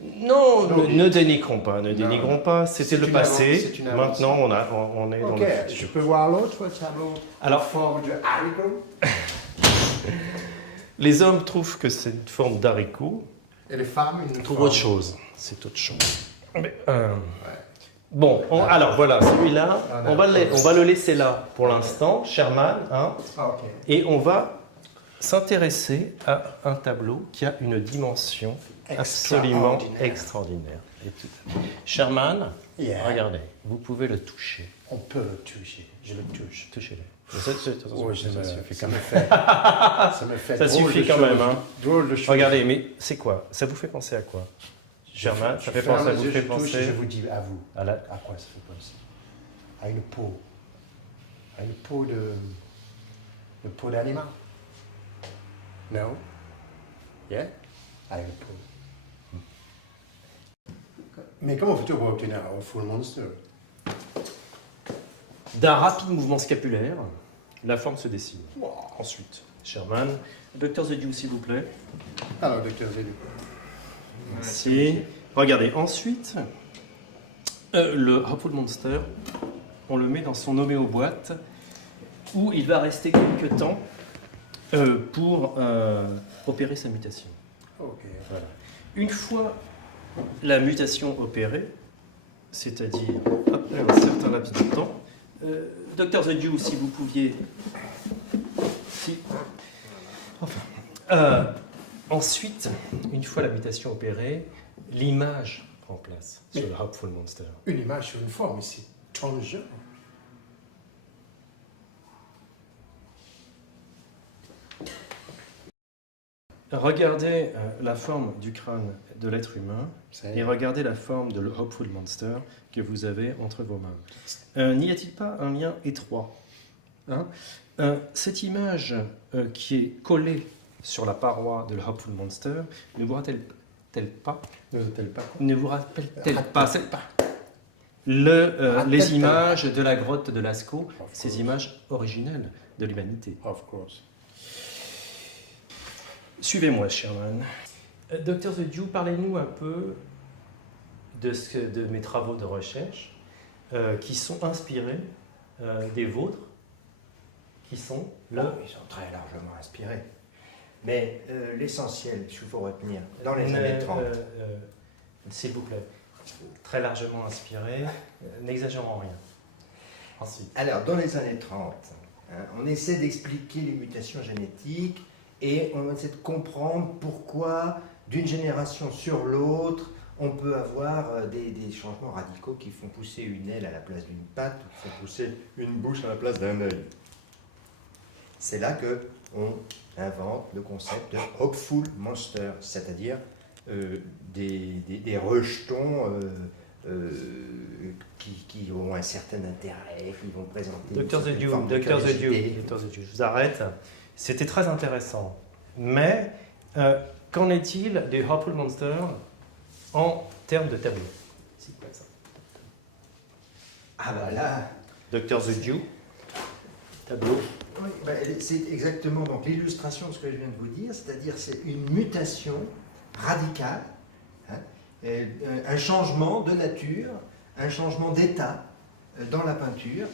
Non, ne dénigrons pas, ne dénigrons pas. C'était le passé. C'est une Maintenant, on est dans Ok, le je futur. peux voir l'autre tableau Alors- en forme de haricot. Les hommes trouvent que c'est une forme d'haricot. Et les femmes, une Pour forme. autre chose. C'est autre chose. Mais, bon, alors voilà, celui-là, on va le laisser là pour l'instant, Sherman. Hein, Ah, ok. et on va s'intéresser à un tableau qui a une dimension absolument extraordinaire. Et tout. Sherman, Yeah. regardez, vous pouvez le toucher. On peut le toucher. Je le touche. Touchez-le. Oui, ça suffit quand même. Ça me fait Ça drôle suffit de quand choses. même. Hein. Drôle de choses. Regardez, mais c'est quoi? Ça vous fait penser à quoi? Sherman, ça fait penser à vous, je fait touche penser et je vous dis à vous. à la... À quoi ça fait penser? À une peau. À une peau de peau d'animal. Non? Yeah? À une peau. Mais comment faut-il obtenir un full monster? D'un rapide mouvement scapulaire, la forme se dessine. Ensuite, Sherman, docteur Zediou, s'il vous plaît. Alors, docteur Zélu. Merci. Regardez, ensuite, le Hopeful Monster, on le met dans son homéoboîte où il va rester quelques temps pour opérer sa mutation. Ok. Voilà. Une fois la mutation opérée, c'est-à-dire après un certain laps de temps, docteur Zediou, si vous pouviez... ensuite, une fois la mutation opérée, l'image prend place sur le Hopeful Monster. Une image sur une forme ici. Transgenre. Regardez la forme du crâne de l'être humain Ça y et est. regardez la forme de le Hopeful Monster que vous avez entre vos mains. N'y a-t-il pas un lien étroit, hein? Cette image qui est collée sur la paroi de le Hopeful Monster ne vous rappelle-t-elle pas, N'ose-t-elle pas? ne vous rappelle-t-elle pas Rappelle pas. les Rappelle-t-elle images de la grotte de Lascaux, Of course. ces images originelles de l'humanité? Of course. Suivez-moi, Sherman. Docteur Zediou, parlez-nous un peu de mes travaux de recherche qui sont inspirés des vôtres, qui sont là. Ils sont très largement inspirés. Mais l'essentiel, il faut retenir, dans les années 30, S'il vous plaît, très largement inspirés, n'exagérons rien. Ensuite. alors dans les années 30, hein, on essaie d'expliquer les mutations génétiques et on essaie de comprendre pourquoi, d'une génération sur l'autre, on peut avoir des changements radicaux qui font pousser une aile à la place d'une patte, ou qui font pousser une bouche à la place d'un œil. C'est là que on invente le concept de Hopeful Monster, c'est-à-dire des rejetons qui ont un certain intérêt, qui vont présenter Docteur une certaine Zediou, forme de Docteur curiosité. Zediou, Docteur Zediou, je vous arrête. C'était très intéressant. Mais qu'en est-il des Hopeful Monster en termes de tableau? C'est quoi ça? Ah bah là, Docteur Zediou, tableau. oui, bah, c'est exactement donc l'illustration de ce que je viens de vous dire, c'est-à-dire c'est une mutation radicale, hein, un changement de nature, un changement d'état dans la peinture,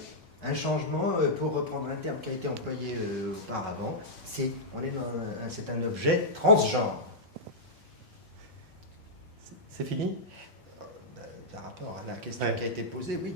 un changement, pour reprendre un terme qui a été employé auparavant, c'est un objet transgenre. C'est fini? Par rapport à la question Ouais. qui a été posée, oui.